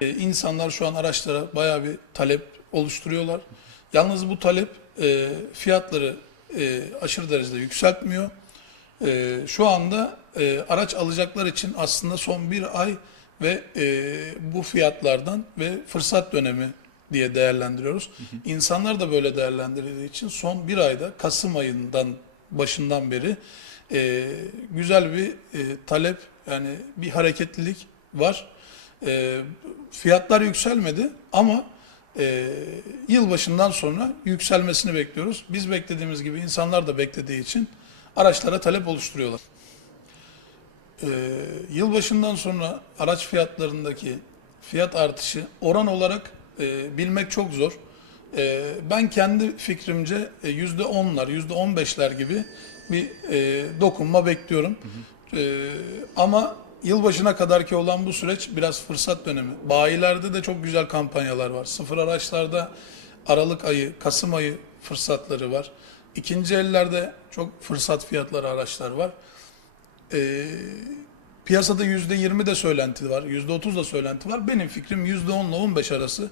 E, insanlar şu an araçlara bayağı bir talep oluşturuyorlar. Yalnız bu talep e, fiyatları e, aşırı derecede yükseltmiyor. E, şu anda e, araç alacaklar için aslında son bir ay ve e, bu fiyatlardan ve fırsat dönemi diye değerlendiriyoruz. İnsanlar da böyle değerlendirildiği için son bir ayda Kasım ayından başından beri e, güzel bir e, talep yani bir hareketlilik var. E, fiyatlar yükselmedi ama e, yılbaşından sonra yükselmesini bekliyoruz. Biz beklediğimiz gibi insanlar da beklediği için araçlara talep oluşturuyorlar. E, yılbaşından sonra araç fiyatlarındaki fiyat artışı oran olarak e, bilmek çok zor. E, ben kendi fikrimce e, yüzde onlar, yüzde on beşler gibi bir e, dokunma bekliyorum. E, ama yılbaşına kadarki olan bu süreç biraz fırsat dönemi. Bayilerde de çok güzel kampanyalar var. Sıfır araçlarda Aralık ayı, Kasım ayı fırsatları var. İkinci ellerde çok fırsat fiyatları araçlar var. E, piyasada yüzde yirmi de söylenti var, yüzde otuz da söylenti var. Benim fikrim yüzde onla on beş arası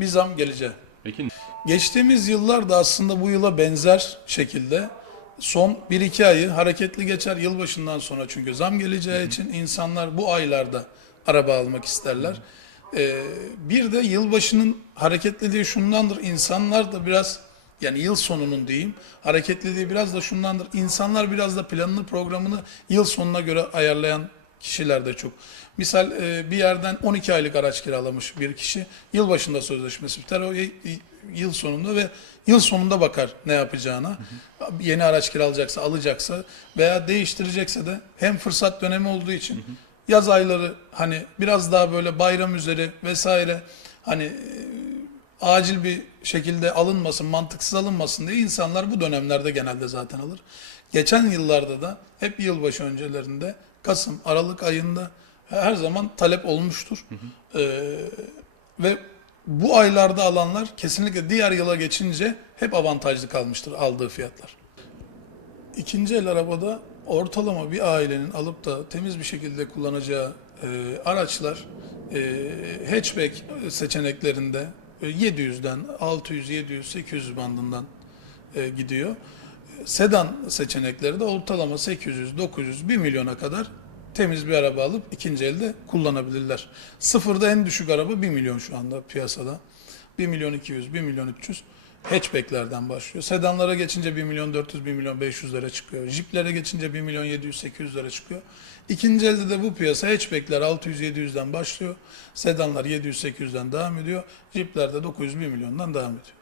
bir zam geleceği. Peki Geçtiğimiz yıllarda aslında bu yıla benzer şekilde son 1-2 ayı hareketli geçer yılbaşından sonra çünkü zam geleceği için insanlar bu aylarda araba almak isterler. Ee, bir de yılbaşının hareketliliği şundandır insanlar da biraz yani yıl sonunun diyeyim hareketliliği biraz da şundandır insanlar biraz da planını programını yıl sonuna göre ayarlayan kişiler de çok. Misal e, bir yerden 12 aylık araç kiralamış bir kişi yılbaşında sözleşmesi biter o yıl sonunda ve yıl sonunda bakar ne yapacağına. Yeni araç kiralayacaksa alacaksa veya değiştirecekse de hem fırsat dönemi olduğu için yaz ayları hani biraz daha böyle bayram üzeri vesaire hani e, acil bir şekilde alınmasın, mantıksız alınmasın diye insanlar bu dönemlerde genelde zaten alır. Geçen yıllarda da hep yılbaşı öncelerinde Kasım, Aralık ayında her zaman talep olmuştur. Ee, ve bu aylarda alanlar kesinlikle diğer yıla geçince hep avantajlı kalmıştır aldığı fiyatlar. İkinci el arabada ortalama bir ailenin alıp da temiz bir şekilde kullanacağı e, araçlar e, hatchback seçeneklerinde e, 700'den 600, 700, 800 bandından e, gidiyor. Sedan seçenekleri de ortalama 800, 900, 1 milyona kadar temiz bir araba alıp ikinci elde kullanabilirler. Sıfırda en düşük araba 1 milyon şu anda piyasada. 1 milyon 200, 1 milyon 300 hatchbacklerden başlıyor. Sedanlara geçince 1 milyon 400, 1 milyon 500 lira çıkıyor. Jeeplere geçince 1 milyon 700, 800 lira çıkıyor. İkinci elde de bu piyasa hatchbackler 600-700'den başlıyor. Sedanlar 700-800'den devam ediyor. Jeepler de 900-1 milyondan devam ediyor.